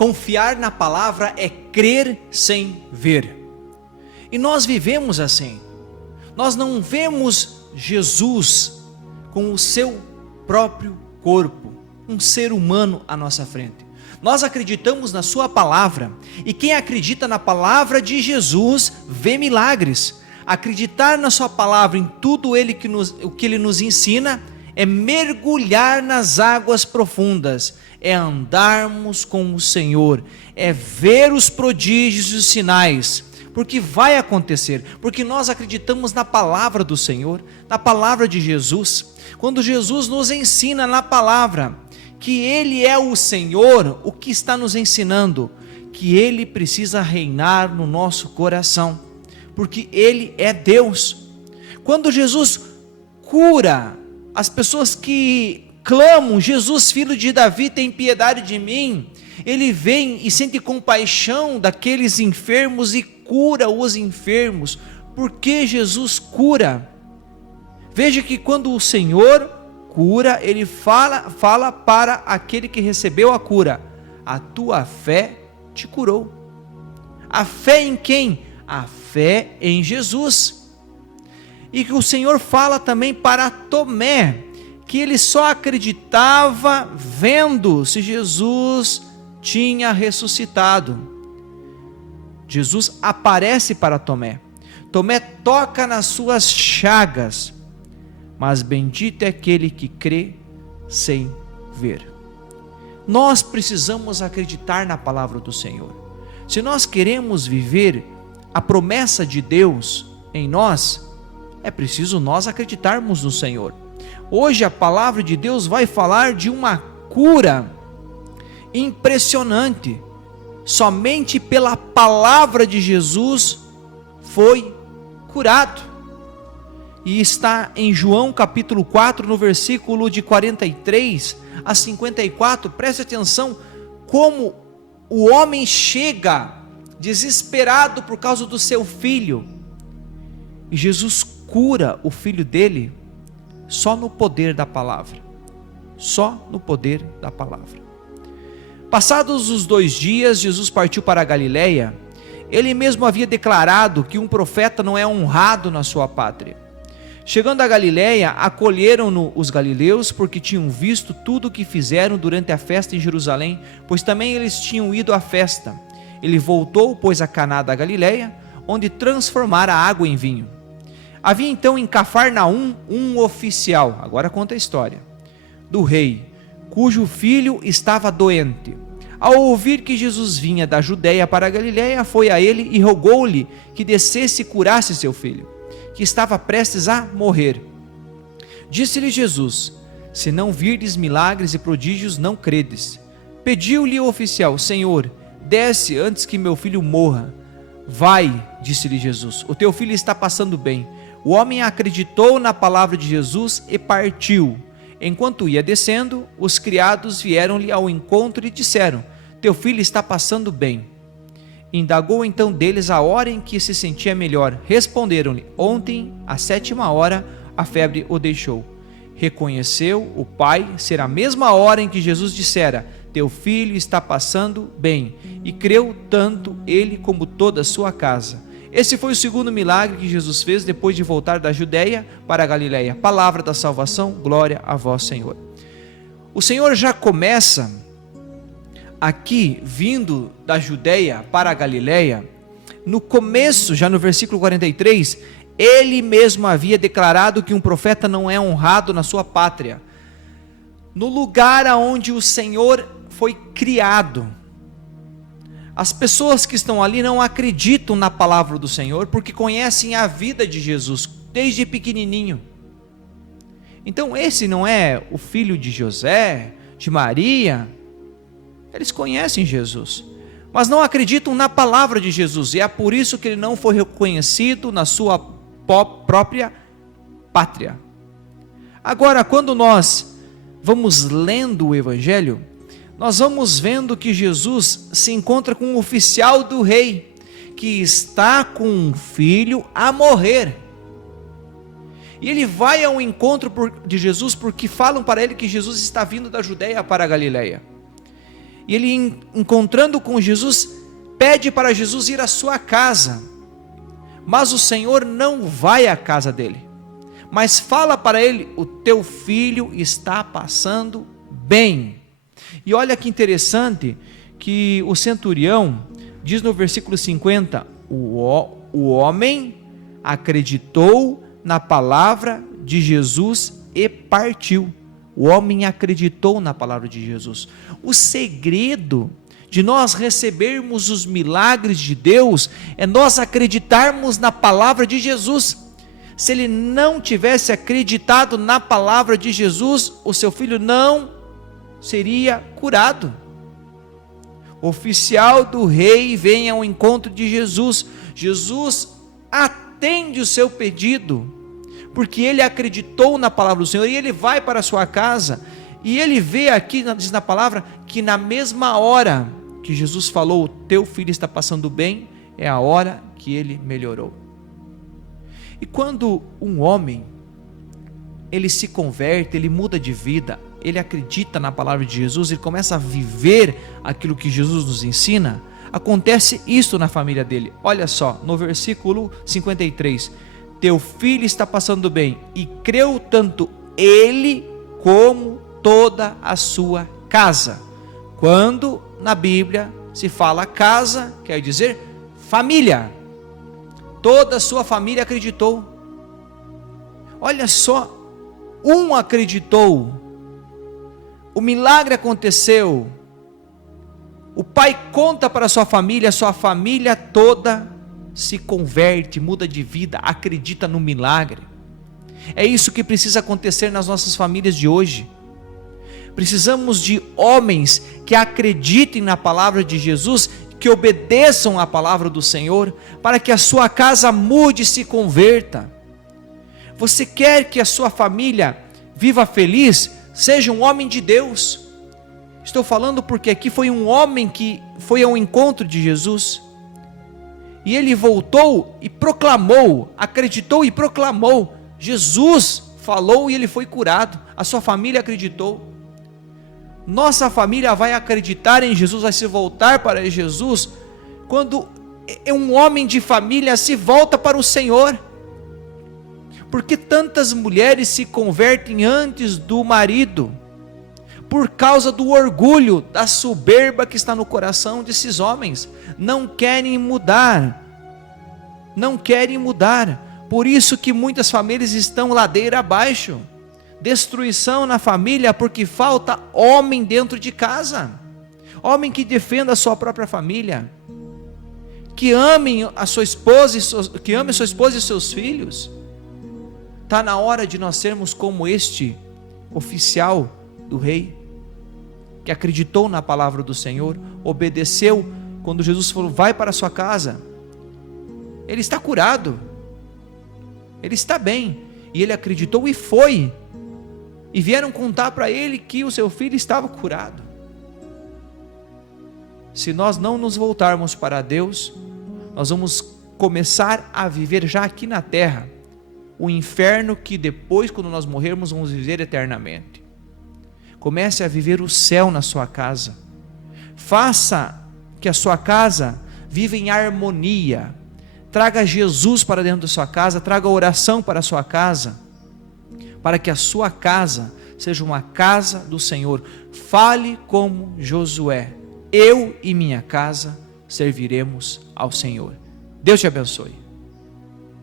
Confiar na palavra é crer sem ver. E nós vivemos assim. Nós não vemos Jesus com o seu próprio corpo, um ser humano à nossa frente. Nós acreditamos na sua palavra, e quem acredita na palavra de Jesus vê milagres. Acreditar na sua palavra, em tudo o que ele nos ensina, é mergulhar nas águas profundas, é andarmos com o Senhor, é ver os prodígios e os sinais, porque vai acontecer, porque nós acreditamos na palavra do Senhor, na palavra de Jesus. Quando Jesus nos ensina na palavra que Ele é o Senhor, o que está nos ensinando? Que Ele precisa reinar no nosso coração, porque Ele é Deus. Quando Jesus cura as pessoas que clamam, Jesus, filho de Davi, tem piedade de mim, Ele vem e sente compaixão daqueles enfermos e cura os enfermos. Porque Jesus cura? Veja que quando o Senhor cura, Ele fala para aquele que recebeu a cura: a tua fé te curou. A fé em quem? A fé em Jesus. E que o Senhor fala também para Tomé, que ele só acreditava vendo se Jesus tinha ressuscitado. Jesus aparece para Tomé. Tomé toca nas suas chagas, mas bendito é aquele que crê sem ver. Nós precisamos acreditar na palavra do Senhor. Se nós queremos viver a promessa de Deus em nós, é preciso nós acreditarmos no Senhor. Hoje a palavra de Deus vai falar de uma cura impressionante. Somente pela palavra de Jesus foi curado. E está em João capítulo 4, no versículo de 43 a 54, preste atenção como o homem chega desesperado por causa do seu filho, e Jesus cura o filho dele só no poder da palavra, só no poder da palavra. Passados os 2 dias, Jesus partiu para a Galileia. Ele mesmo havia declarado que um profeta não é honrado na sua pátria. Chegando a Galileia, acolheram-no os galileus, porque tinham visto tudo o que fizeram durante a festa em Jerusalém, pois também eles tinham ido à festa. Ele voltou, pois, a Caná da Galileia, onde transformara a água em vinho. Havia então em Cafarnaum um oficial, agora conta a história, do rei, cujo filho estava doente. Ao ouvir que Jesus vinha da Judeia para a Galileia, foi a ele e rogou-lhe que descesse e curasse seu filho, que estava prestes a morrer. Disse-lhe Jesus: se não virdes milagres e prodígios, não credes. Pediu-lhe o oficial: Senhor, desce antes que meu filho morra. Vai, disse-lhe Jesus, o teu filho está passando bem. O homem acreditou na palavra de Jesus e partiu. Enquanto ia descendo, os criados vieram-lhe ao encontro e disseram: teu filho está passando bem. Indagou então deles a hora em que se sentia melhor. Responderam-lhe: ontem, à 7ª, a febre o deixou. Reconheceu o pai ser a mesma hora em que Jesus dissera: teu filho está passando bem, e creu tanto ele como toda a sua casa. Esse foi o segundo milagre que Jesus fez depois de voltar da Judeia para a Galileia. Palavra da salvação, glória a vós, Senhor. O Senhor já começa aqui, vindo da Judeia para a Galileia, no começo, já no versículo 43, ele mesmo havia declarado que um profeta não é honrado na sua pátria, no lugar onde o Senhor foi criado. As pessoas que estão ali não acreditam na palavra do Senhor, porque conhecem a vida de Jesus desde pequenininho. Então esse não é o filho de José, de Maria. Eles conhecem Jesus, mas não acreditam na palavra de Jesus, e é por isso que ele não foi reconhecido na sua própria pátria. Agora, quando nós vamos lendo o Evangelho, nós vamos vendo que Jesus se encontra com um oficial do rei, que está com um filho a morrer. E ele vai ao encontro de Jesus, porque falam para ele que Jesus está vindo da Judeia para a Galileia. E ele, encontrando com Jesus, pede para Jesus ir à sua casa. Mas o Senhor não vai à casa dele, mas fala para ele: o teu filho está passando bem. E olha que interessante que o centurião diz no versículo 50, o homem acreditou na palavra de Jesus e partiu. O homem acreditou na palavra de Jesus. O segredo de nós recebermos os milagres de Deus é nós acreditarmos na palavra de Jesus. Se ele não tivesse acreditado na palavra de Jesus, o seu filho não seria curado. O oficial do rei vem ao encontro de Jesus. Jesus atende o seu pedido, porque ele acreditou na palavra do Senhor, e ele vai para a sua casa, e ele vê aqui, diz na palavra, que na mesma hora que Jesus falou: o teu filho está passando bem, é a hora que ele melhorou. E quando um homem, ele se converte, ele muda de vida, ele acredita na palavra de Jesus, ele começa a viver aquilo que Jesus nos ensina, acontece isso na família dele. Olha só, no versículo 53, teu filho está passando bem, e creu tanto ele como toda a sua casa. Quando na Bíblia se fala casa, quer dizer família. Toda a sua família acreditou. Olha só, um acreditou, o milagre aconteceu, o pai conta para a sua família toda se converte, muda de vida, acredita no milagre. É isso que precisa acontecer nas nossas famílias de hoje. Precisamos de homens que acreditem na palavra de Jesus, que obedeçam à palavra do Senhor, para que a sua casa mude e se converta. Você quer que a sua família viva feliz? Seja um homem de Deus. Estou falando porque aqui foi um homem que foi ao encontro de Jesus, e ele voltou e proclamou, acreditou e proclamou. Jesus falou e ele foi curado, a sua família acreditou. Nossa família vai acreditar em Jesus, vai se voltar para Jesus, quando um homem de família se volta para o Senhor. Porque tantas mulheres se convertem antes do marido? Por causa do orgulho, da soberba que está no coração desses homens. Não querem mudar. Não querem mudar. Por isso que muitas famílias estão ladeira abaixo. Destruição na família, porque falta homem dentro de casa. Homem que defenda a sua própria família. Que ame a sua esposa e seus filhos. Está na hora de nós sermos como este oficial do rei, que acreditou na palavra do Senhor, obedeceu. Quando Jesus falou: vai para a sua casa, ele está curado, ele está bem, e ele acreditou e foi, e vieram contar para ele que o seu filho estava curado. Se nós não nos voltarmos para Deus, nós vamos começar a viver já aqui na terra o inferno que depois, quando nós morrermos, vamos viver eternamente. Comece a viver o céu na sua casa. Faça que a sua casa viva em harmonia. Traga Jesus para dentro da sua casa, traga oração para a sua casa, para que a sua casa seja uma casa do Senhor. Fale como Josué: eu e minha casa serviremos ao Senhor. Deus te abençoe.